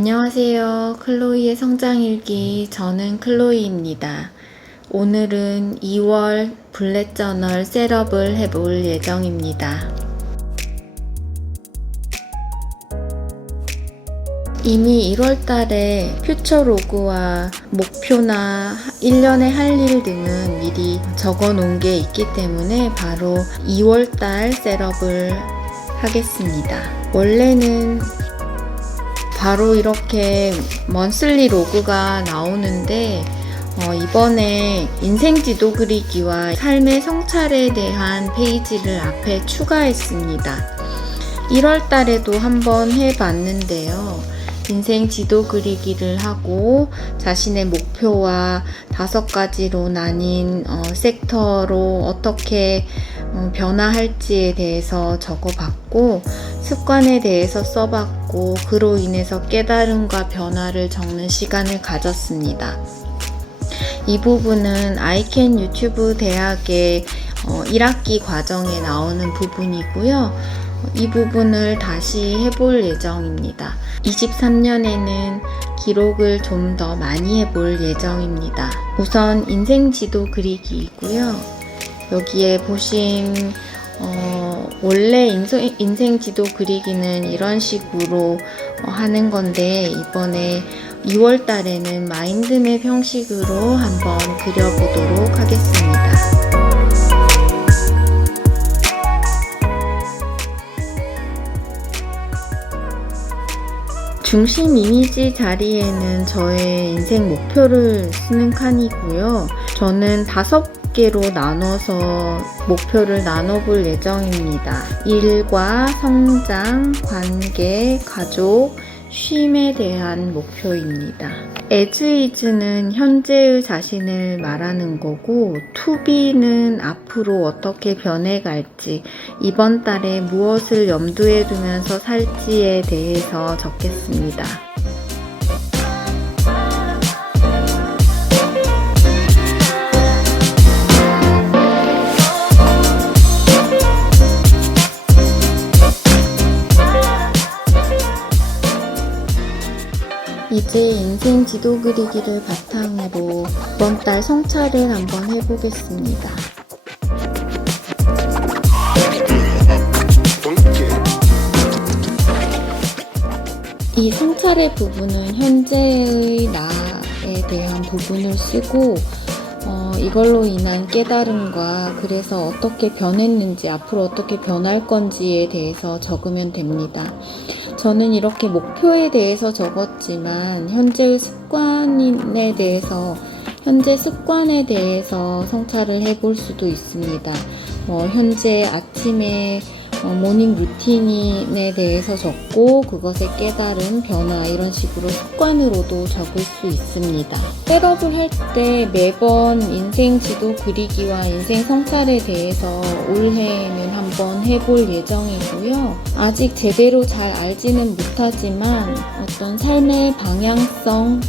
안녕하세요. 클로이의 성장일기. 저는 클로이입니다. 오늘은 2월 블랙저널 셋업을 해볼 예정입니다. 이미 1월달에 퓨처 로그와 목표나 1년에 할 일 등은 미리 적어 놓은 게 있기 때문에 바로 2월달 셋업을 하겠습니다. 원래는 바로 이렇게 먼슬리 로그가 나오는데 이번에 인생 지도 그리기와 삶의 성찰에 대한 페이지를 앞에 추가했습니다. 1월 달에도 한번 해봤는데요. 인생 지도 그리기를 하고 자신의 목표와 5가지로 나뉜 섹터로 어떻게 변화할지에 대해서 적어봤고 습관에 대해서 써봤고 그로 인해서 깨달음과 변화를 적는 시간을 가졌습니다. 이 부분은 아이캔 유튜브 대학의 1학기 과정에 나오는 부분이고요. 이 부분을 다시 해볼 예정입니다. 23년에는 기록을 좀 더 많이 해볼 예정입니다. 우선 인생 지도 그리기이고요. 여기에 보신 원래 인생 지도 그리기는 이런 식으로 하는 건데 이번에 2월 달에는 마인드맵 형식으로 한번 그려보도록 하겠습니다. 중심 이미지 자리에는 저의 인생 목표를 쓰는 칸이고요. 저는 5개로 나눠서 목표를 나눠볼 예정입니다. 일과 성장, 관계, 가족, 쉼에 대한 목표입니다. as is는 현재의 자신을 말하는 거고 to be는 앞으로 어떻게 변해갈지 이번 달에 무엇을 염두에 두면서 살지에 대해서 적겠습니다. 이제 인생 지도 그리기를 바탕으로 이번 달 성찰을 한번 해보겠습니다. 이 성찰의 부분은 현재의 나에 대한 부분을 쓰고 이걸로 인한 깨달음과 그래서 어떻게 변했는지 앞으로 어떻게 변할 건지에 대해서 적으면 됩니다. 저는 이렇게 목표에 대해서 적었지만 현재 습관에 대해서 성찰을 해볼 수도 있습니다. 현재 아침에 모닝 루틴에 대해서 적고 그것의 깨달음, 변화 이런 식으로 습관으로도 적을 수 있습니다. 셋업을 할 때 매번 인생 지도 그리기와 인생 성찰에 대해서 올해에는 한번 해볼 예정이고요. 아직 제대로 잘 알지는 못하지만 어떤 삶의 방향성,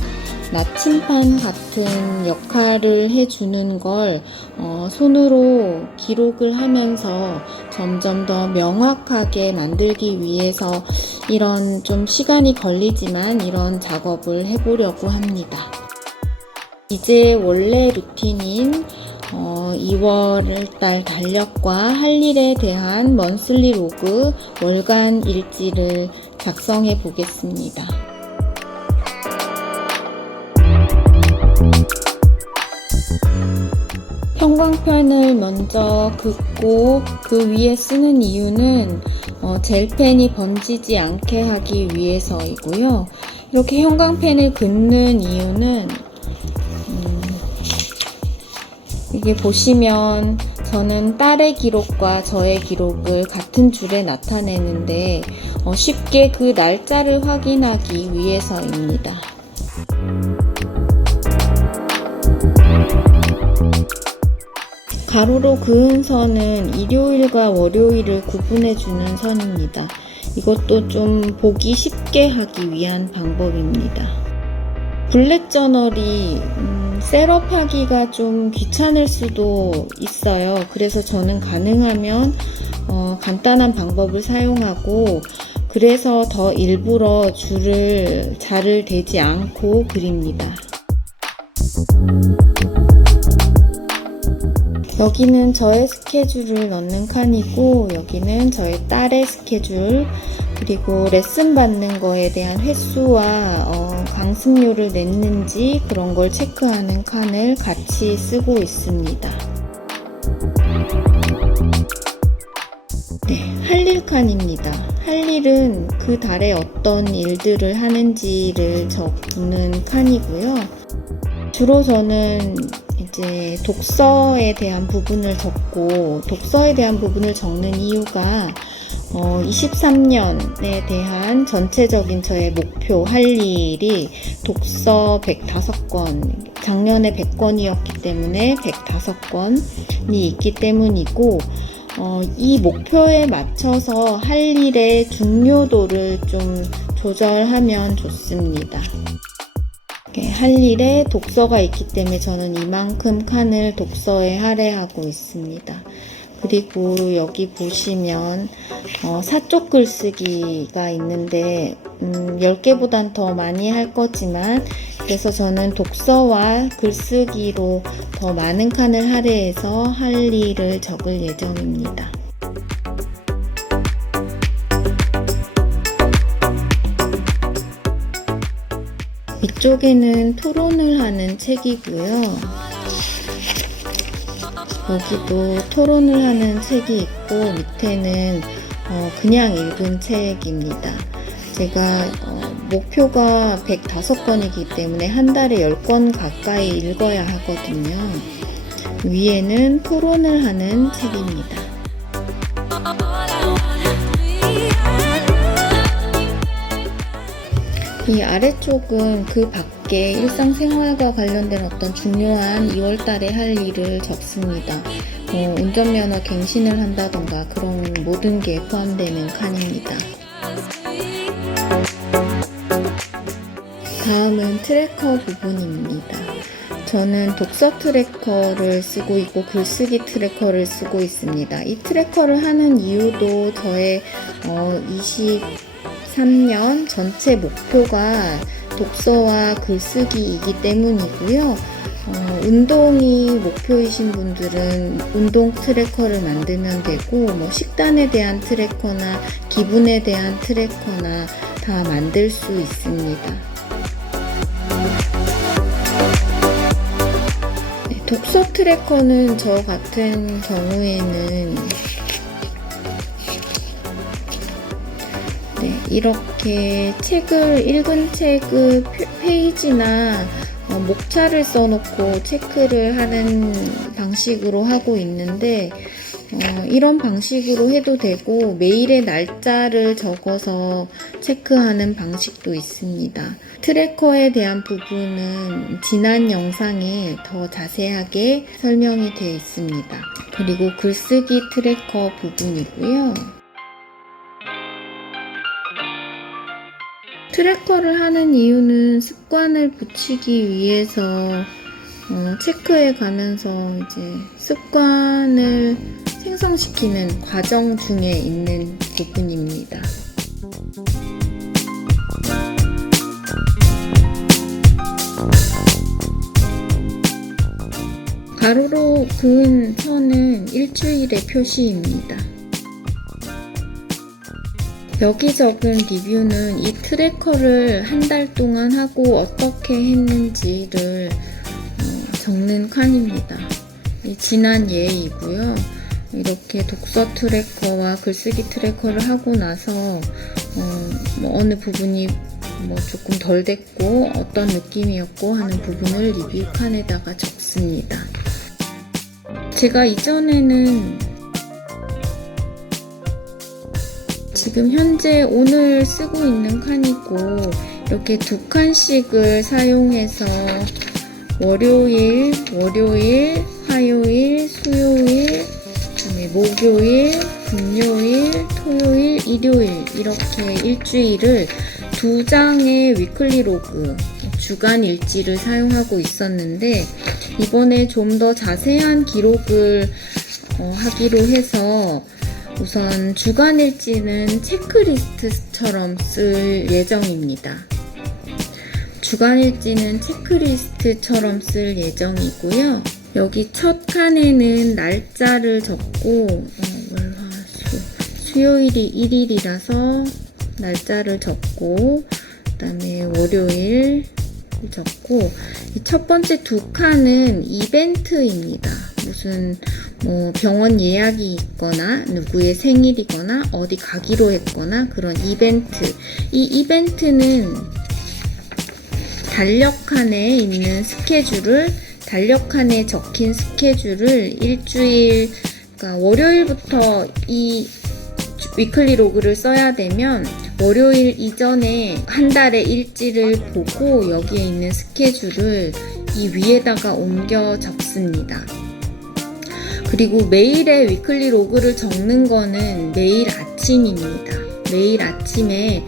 나침반 같은 역할을 해주는 걸 손으로 기록을 하면서 점점 더 명확하게 만들기 위해서 이런 좀 시간이 걸리지만 이런 작업을 해보려고 합니다. 이제 원래 루틴인 2월달 달력과 할 일에 대한 먼슬리 로그 월간 일지를 작성해 보겠습니다. 형광펜을 먼저 긋고 그 위에 쓰는 이유는 젤펜이 번지지 않게 하기 위해서이고요. 이렇게 형광펜을 긋는 이유는 이게 보시면 저는 딸의 기록과 저의 기록을 같은 줄에 나타내는데 쉽게 그 날짜를 확인하기 위해서입니다. 가로로 그은 선은 일요일과 월요일을 구분해주는 선입니다. 이것도 좀 보기 쉽게 하기 위한 방법입니다. 블랙저널이 셋업하기가 좀 귀찮을 수도 있어요. 그래서 저는 가능하면 간단한 방법을 사용하고 그래서 더 일부러 줄을 자를 대지 않고 그립니다. 여기는 저의 스케줄을 넣는 칸이고, 여기는 저의 딸의 스케줄, 그리고 레슨 받는 거에 대한 횟수와 강습료를 냈는지 그런 걸 체크하는 칸을 같이 쓰고 있습니다. 네, 할 일 칸입니다. 할 일은 그 달에 어떤 일들을 하는지를 적는 칸이고요. 주로 저는 이제 독서에 대한 부분을 적고, 독서에 대한 부분을 적는 이유가 23년에 대한 전체적인 저의 목표 할 일이 독서 105권, 작년에 100권이었기 때문에 105권이 있기 때문이고, 이 목표에 맞춰서 할 일의 중요도를 좀 조절하면 좋습니다. 할 일에 독서가 있기 때문에 저는 이만큼 칸을 독서에 할애하고 있습니다. 그리고 여기 보시면 사쪽 글쓰기가 있는데 10개보단 더 많이 할 거지만, 그래서 저는 독서와 글쓰기로 더 많은 칸을 할애해서 할 일을 적을 예정입니다. 이쪽에는 토론을 하는 책이고요. 여기도 토론을 하는 책이 있고, 밑에는 그냥 읽은 책입니다. 제가 목표가 105권이기 때문에 한 달에 10권 가까이 읽어야 하거든요. 위에는 토론을 하는 책입니다. 이 아래쪽은 그 밖에 일상생활과 관련된 어떤 중요한 2월달에 할 일을 적습니다. 운전면허 갱신을 한다던가 그런 모든 게 포함되는 칸입니다. 다음은 트래커 부분입니다. 저는 독서 트래커를 쓰고 있고 글쓰기 트래커를 쓰고 있습니다. 이 트래커를 하는 이유도 저의 23년 전체 목표가 독서와 글쓰기이기 때문이고요. 운동이 목표이신 분들은 운동 트래커를 만들면 되고, 식단에 대한 트래커나 기분에 대한 트래커나 다 만들 수 있습니다. 독서 트래커는 저 같은 경우에는 이렇게 읽은 책의 페이지나 목차를 써놓고 체크를 하는 방식으로 하고 있는데, 이런 방식으로 해도 되고 매일의 날짜를 적어서 체크하는 방식도 있습니다. 트래커에 대한 부분은 지난 영상에 더 자세하게 설명이 되어 있습니다. 그리고 글쓰기 트래커 부분이고요. 트래커를 하는 이유는 습관을 붙이기 위해서 체크해 가면서 이제 습관을 생성시키는 과정 중에 있는 부분입니다. 가로로 그은 선은 일주일의 표시입니다. 여기 적은 리뷰는 이 트래커를 한 달 동안 하고 어떻게 했는지를 적는 칸입니다. 지난 예이고요. 이렇게 독서 트래커와 글쓰기 트래커를 하고 나서 어느 부분이 조금 덜 됐고 어떤 느낌이었고 하는 부분을 리뷰 칸에다가 적습니다. 제가 이전에는 지금 현재 오늘 쓰고 있는 칸이고, 이렇게 두 칸씩을 사용해서 월요일, 화요일, 수요일, 그다음에 목요일, 금요일, 토요일, 일요일 이렇게 일주일을 두 장의 위클리 로그, 주간 일지를 사용하고 있었는데, 이번에 좀 더 자세한 기록을 하기로 해서 우선 주간일지는 체크리스트처럼 쓸 예정입니다. 주간일지는 체크리스트처럼 쓸 예정이고요. 여기 첫 칸에는 날짜를 적고 수요일이 1일이라서 날짜를 적고, 그 다음에 월요일 적고, 이 첫 번째 두 칸은 이벤트입니다. 무슨 병원 예약이 있거나 누구의 생일이거나 어디 가기로 했거나 그런 이벤트. 이 이벤트는 달력칸에 있는 달력칸에 적힌 스케줄을 일주일, 그러니까 월요일부터 이 위클리 로그를 써야 되면 월요일 이전에 한 달의 일지를 보고 여기에 있는 스케줄을 이 위에다가 옮겨 적습니다. 그리고 매일의 위클리 로그를 적는 거는 매일 아침입니다. 매일 아침에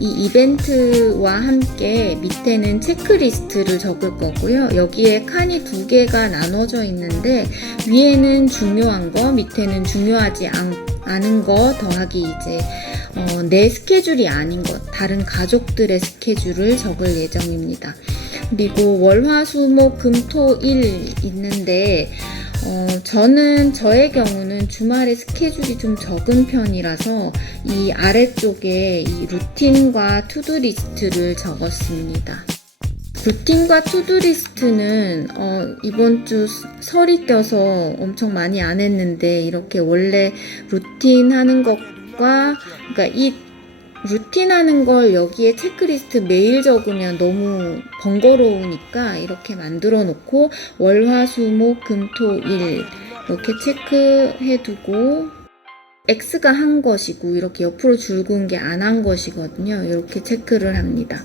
이 이벤트와 함께 밑에는 체크리스트를 적을 거고요. 여기에 칸이 두 개가 나눠져 있는데 위에는 중요한 거, 밑에는 중요하지 않은 거 더하기 이제 내 스케줄이 아닌 것, 다른 가족들의 스케줄을 적을 예정입니다. 그리고 월, 화, 수, 목, 금, 토, 일 있는데 저의 경우는 주말에 스케줄이 좀 적은 편이라서 이 아래쪽에 이 루틴과 투두 리스트를 적었습니다. 루틴과 투두 리스트는 이번 주 설이 껴서 엄청 많이 안 했는데, 이렇게 원래 루틴 하는 것과, 그러니까 이 루틴 하는 걸 여기에 체크리스트 매일 적으면 너무 번거로우니까 이렇게 만들어 놓고 월, 화, 수, 목, 금, 토, 일 이렇게 체크해 두고, X가 한 것이고 이렇게 옆으로 줄근 게 안 한 것이거든요. 이렇게 체크를 합니다.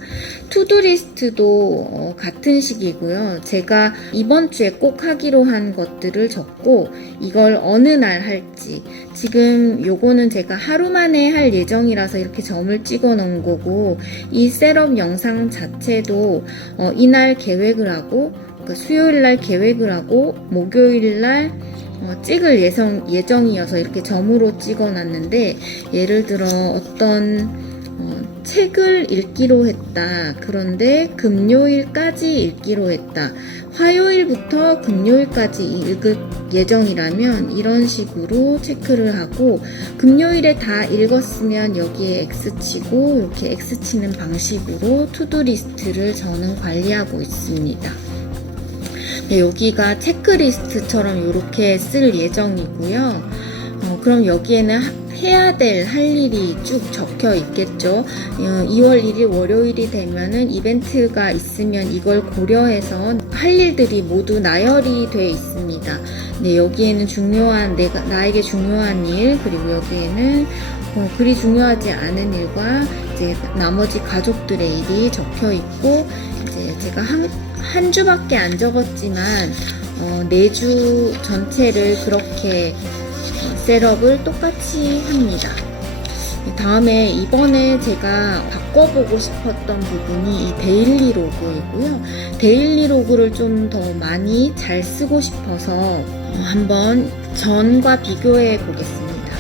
투두리스트도 같은 식이고요. 제가 이번 주에 꼭 하기로 한 것들을 적고 이걸 어느 날 할지, 지금 요거는 제가 하루 만에 할 예정이라서 이렇게 점을 찍어 놓은 거고, 이 셋업 영상 자체도 이날 계획을 하고, 그러니까 수요일 날 계획을 하고 목요일 날 찍을 예정이어서 이렇게 점으로 찍어 놨는데, 예를 들어 어떤 책을 읽기로 했다. 그런데 금요일까지 읽기로 했다. 화요일부터 금요일까지 읽을 예정이라면 이런 식으로 체크를 하고, 금요일에 다 읽었으면 여기에 X 치고, 이렇게 X 치는 방식으로 투두 리스트를 저는 관리하고 있습니다. 네, 여기가 체크리스트처럼 이렇게 쓸 예정이고요. 그럼 여기에는 해야 될 할 일이 쭉 적혀 있겠죠. 2월 1일 월요일이 되면은 이벤트가 있으면 이걸 고려해서 할 일들이 모두 나열이 돼 있습니다. 네, 여기에는 나에게 중요한 일, 그리고 여기에는 그리 중요하지 않은 일과 이제 나머지 가족들의 일이 적혀 있고, 이제 제가 한 주밖에 안 적었지만 4주 전체를 그렇게 셋업을 똑같이 합니다. 다음에 이번에 제가 바꿔보고 싶었던 부분이 이 데일리 로그이고요. 데일리 로그를 좀 더 많이 잘 쓰고 싶어서 한번 전과 비교해 보겠습니다.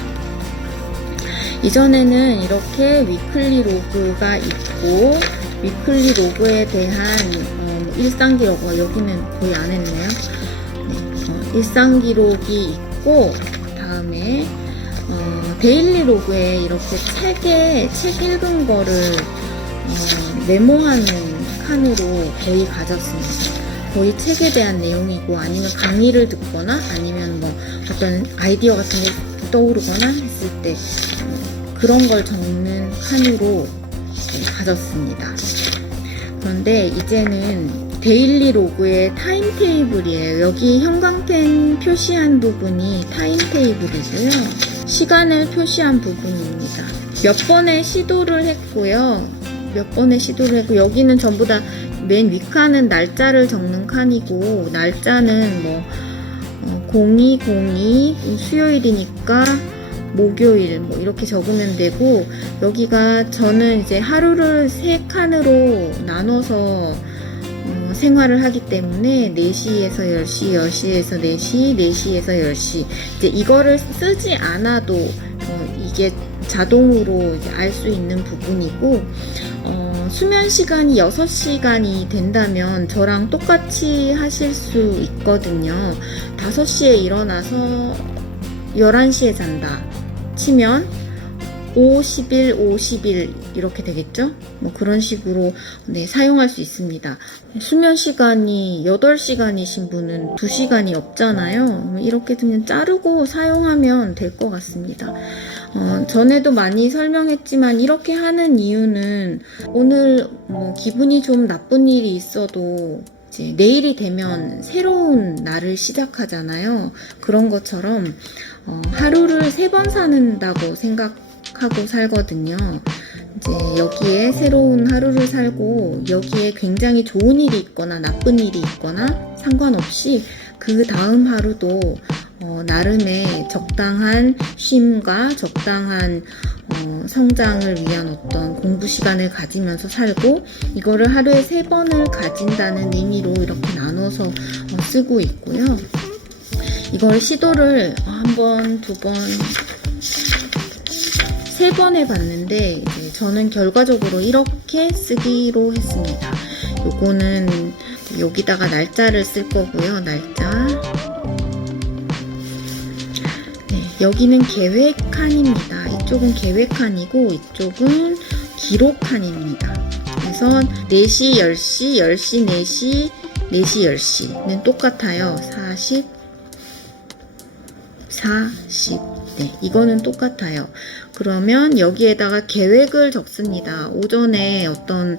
이전에는 이렇게 위클리 로그가 있고, 위클리 로그에 대한 일상 기록, 여기는 거의 안 했네요. 네, 일상 기록이 있고, 그 다음에 데일리 로그에 이렇게 책 읽은 거를 메모하는 칸으로 거의 가졌습니다. 거의 책에 대한 내용이고, 아니면 강의를 듣거나 아니면 뭐 어떤 아이디어 같은 게 떠오르거나 했을 때 그런 걸 적는 칸으로 가졌습니다. 그런데 이제는 데일리 로그의 타임테이블이에요. 여기 형광펜 표시한 부분이 타임테이블이고요. 시간을 표시한 부분입니다. 몇 번의 시도를 했고요. 여기는 전부 다 맨 윗칸은 날짜를 적는 칸이고, 날짜는 뭐 0202 수요일이니까 목요일 뭐 이렇게 적으면 되고, 여기가 저는 이제 하루를 3칸으로 나눠서 생활을 하기 때문에 4시에서 10시, 10시에서 4시, 4시에서 10시, 이제 이거를 쓰지 않아도 이게 자동으로 알 수 있는 부분이고, 수면 시간이 6시간이 된다면 저랑 똑같이 하실 수 있거든요. 5시에 일어나서 11시에 잔다 치면 50일, 50일 이렇게 되겠죠? 뭐 그런 식으로 사용할 수 있습니다. 수면 시간이 8시간이신 분은 2시간이 없잖아요. 이렇게 그냥 자르고 사용하면 될 것 같습니다. 전에도 많이 설명했지만 이렇게 하는 이유는 오늘 뭐 기분이 좀 나쁜 일이 있어도 이제 내일이 되면 새로운 날을 시작하잖아요. 그런 것처럼 하루를 3번 사는다고 생각하고 살거든요. 이제 여기에 새로운 하루를 살고 여기에 굉장히 좋은 일이 있거나 나쁜 일이 있거나 상관없이 그 다음 하루도 나름의 적당한 쉼과 적당한 성장을 위한 어떤 공부 시간을 가지면서 살고, 이거를 하루에 3번을 가진다는 의미로 이렇게 나눠서 쓰고 있고요. 이걸 시도를 1번, 2번, 3번 해봤는데 저는 결과적으로 이렇게 쓰기로 했습니다. 요거는 여기다가 날짜를 쓸 거고요. 날짜. 여기는 계획칸입니다. 이쪽은 계획칸이고 이쪽은 기록칸입니다. 그래서 4시, 10시, 10시, 4시, 4시, 10시는 똑같아요. 40, 40. 네, 이거는 똑같아요. 그러면 여기에다가 계획을 적습니다. 오전에 어떤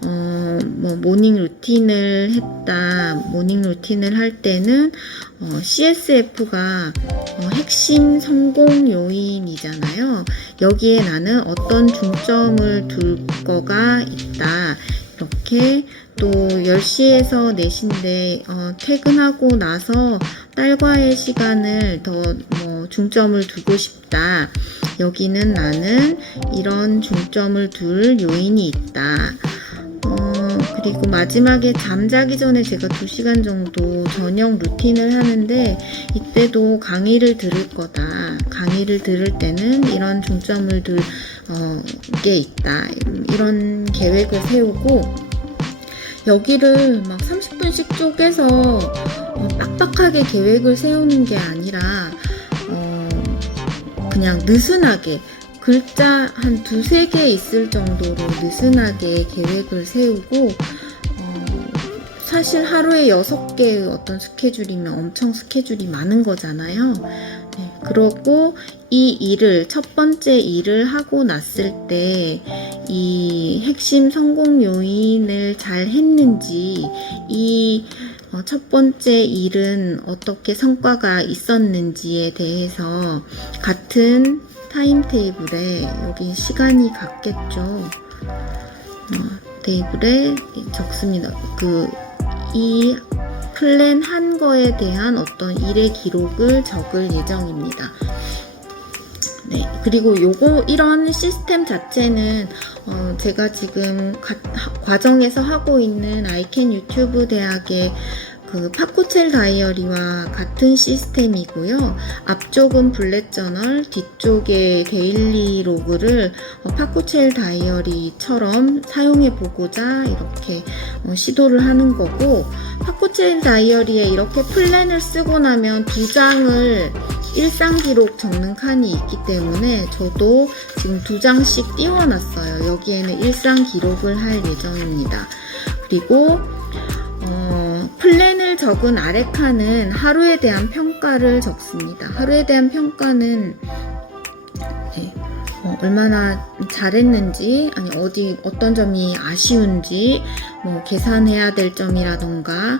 모닝 루틴을 했다. 모닝 루틴을 할 때는 CSF가 핵심 성공 요인이잖아요. 여기에 나는 어떤 중점을 둘 거가 있다. 이렇게 또 10시에서 4시인데 퇴근하고 나서 딸과의 시간을 더 중점을 두고 싶다. 여기는 나는 이런 중점을 둘 요인이 있다. 그리고 마지막에 잠자기 전에 제가 2시간 정도 저녁 루틴을 하는데 이때도 강의를 들을 거다. 강의를 들을 때는 이런 중점을 둘 게 있다. 이런 계획을 세우고 여기를 막 30분씩 쪼개서 빡빡하게 계획을 세우는 게 아니라 그냥 느슨하게 글자 한 2-3개 있을 정도로 느슨하게 계획을 세우고 사실 하루에 6개의 어떤 스케줄이면 엄청 스케줄이 많은 거잖아요. 네, 그러고 이 일을 첫 번째 일을 하고 났을 때 이 핵심 성공 요인을 잘 했는지 이 첫 번째 일은 어떻게 성과가 있었는지에 대해서 같은 타임테이블에 여기 시간이 같겠죠. 테이블에 적습니다. 이 플랜 한 거에 대한 어떤 일의 기록을 적을 예정입니다. 네, 그리고 이런 시스템 자체는 제가 지금 과정에서 하고 있는 아이캔 유튜브 대학의 그 파코첼 다이어리와 같은 시스템이고요. 앞쪽은 블렛 저널, 뒤쪽에 데일리 로그를 파코첼 다이어리처럼 사용해 보고자 이렇게 시도를 하는 거고, 파코첼 다이어리에 이렇게 플랜을 쓰고 나면 2장을 일상 기록 적는 칸이 있기 때문에 저도 지금 2장씩 띄워놨어요. 여기에는 일상 기록을 할 예정입니다. 그리고 플랜을 적은 아래 칸은 하루에 대한 평가를 적습니다. 하루에 대한 평가는 얼마나 잘했는지, 아니 어떤 점이 아쉬운지, 계산해야 될 점이라던가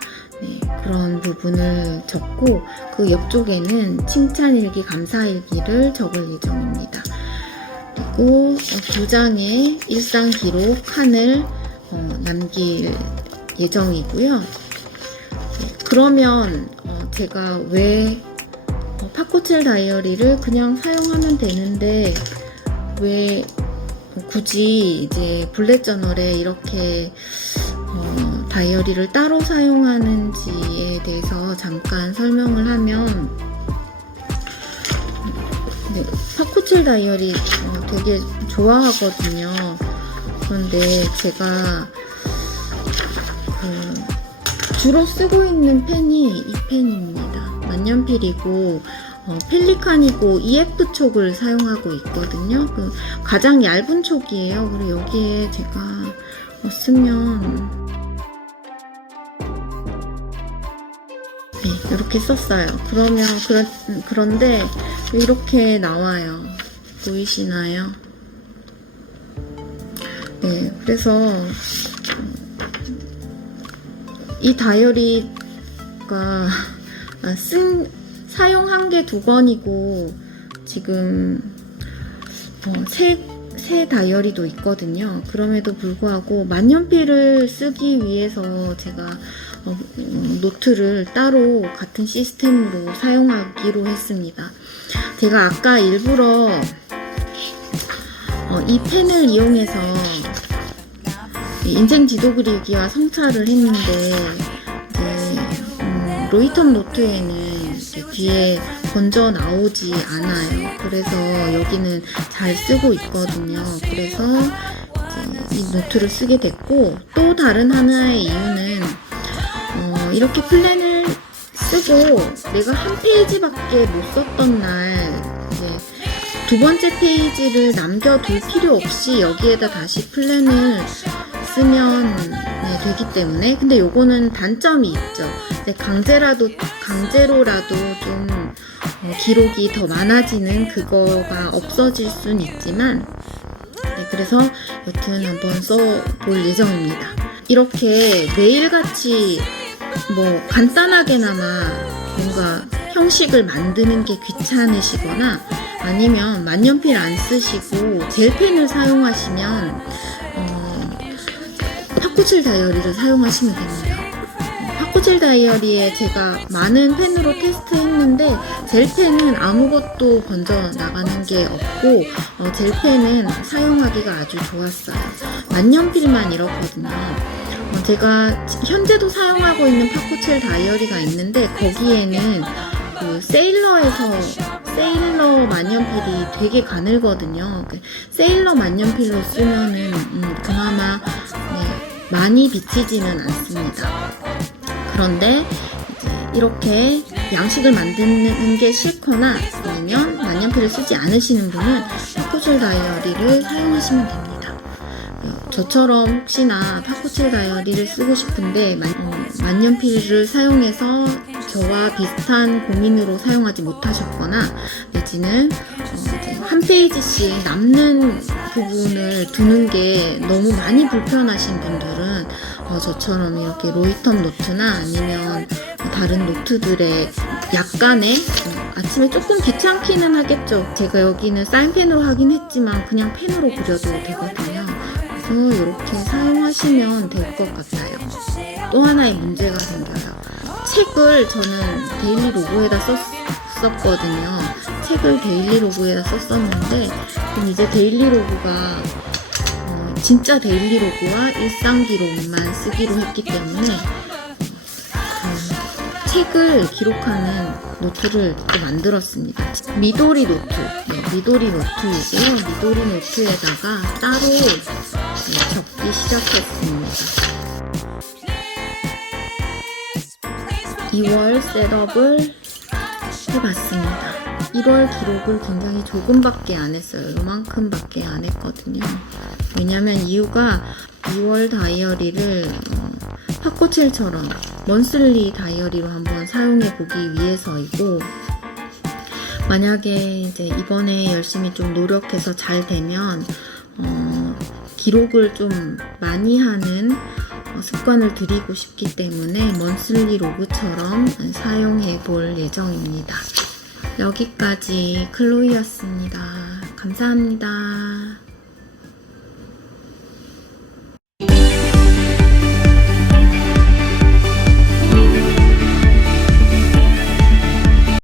그런 부분을 적고, 그 옆쪽에는 칭찬일기, 감사일기를 적을 예정입니다. 그리고 2장의 일상 기록 칸을 남길 예정이고요. 그러면 제가 왜 파코첼 다이어리를 그냥 사용하면 되는데 왜 굳이 이제 블렛 저널에 이렇게 다이어리를 따로 사용하는지에 대해서 잠깐 설명을 하면, 파코칠 다이어리 되게 좋아하거든요. 그런데 제가 주로 쓰고 있는 펜이 이 펜입니다. 만년필이고 펠리칸이고 EF 촉을 사용하고 있거든요. 가장 얇은 촉이에요. 그리고 여기에 제가 쓰면 이렇게 썼어요. 그런데 이렇게 나와요. 보이시나요? 네, 그래서 이 다이어리가 사용한 게 2번이고 지금 새 다이어리도 있거든요. 그럼에도 불구하고 만년필을 쓰기 위해서 제가 노트를 따로 같은 시스템으로 사용하기로 했습니다. 제가 아까 일부러 이 펜을 이용해서 인생 지도 그리기와 성찰을 했는데 로이텀 노트에는 뒤에 번져 나오지 않아요. 그래서 여기는 잘 쓰고 있거든요. 그래서 이 노트를 쓰게 됐고, 또 다른 하나의 이유는 이렇게 플랜을 쓰고 내가 한 페이지밖에 못 썼던 날 이제 2번째 페이지를 남겨둘 필요 없이 여기에다 다시 플랜을 쓰면 되기 때문에. 근데 요거는 단점이 있죠. 강제로라도 좀 기록이 더 많아지는 그거가 없어질 순 있지만, 그래서 여튼 한번 써볼 예정입니다. 이렇게 매일같이 간단하게나마 뭔가 형식을 만드는 게 귀찮으시거나 아니면 만년필 안 쓰시고 젤펜을 사용하시면 파코칠 다이어리를 사용하시면 됩니다. 파코칠 다이어리에 제가 많은 펜으로 테스트했는데 젤펜은 아무것도 번져 나가는 게 없고 젤펜은 사용하기가 아주 좋았어요. 만년필만 이렇거든요. 제가 현재도 사용하고 있는 파코칠 다이어리가 있는데 거기에는 세일러 만년필이 되게 가늘거든요. 세일러 만년필로 쓰면은 그나마 많이 비치지는 않습니다. 그런데 이렇게 양식을 만드는 게 싫거나 아니면 만년필을 쓰지 않으시는 분은 파코칠 다이어리를 사용하시면 됩니다. 저처럼 혹시나 파코칠 다이어리를 쓰고 싶은데 만년필을 사용해서 저와 비슷한 고민으로 사용하지 못하셨거나 내지는 한 페이지씩 남는 부분을 두는 게 너무 많이 불편하신 분들은 저처럼 이렇게 로이텀 노트나 아니면 다른 노트들의 약간의 아침에 조금 귀찮기는 하겠죠. 제가 여기는 사인펜으로 하긴 했지만 그냥 펜으로 그려도 되거든요. 그래서 이렇게 사용하시면 될 것 같아요. 또 하나의 문제가 생겨요. 책을 저는 데일리 로그에다 썼거든요. 책을 데일리 로그에다 썼었는데 그럼 이제 데일리 로그가 진짜 데일리 로그와 일상 기록만 쓰기로 했기 때문에 책을 기록하는 노트를 또 만들었습니다. 미도리 노트, 미도리 노트이고요. 미도리 노트에다가 따로 적기 시작했습니다. 2월 셋업을 해봤습니다. 1월 기록을 굉장히 조금밖에 안 했어요. 요만큼밖에 안 했거든요. 왜냐면 이유가 2월 다이어리를 파코칠처럼 먼슬리 다이어리로 한번 사용해 보기 위해서이고, 만약에 이제 이번에 열심히 좀 노력해서 잘 되면 기록을 좀 많이 하는 습관을 들이고 싶기 때문에 먼슬리 로그처럼 사용해 볼 예정입니다. 여기까지 클로이였습니다. 감사합니다.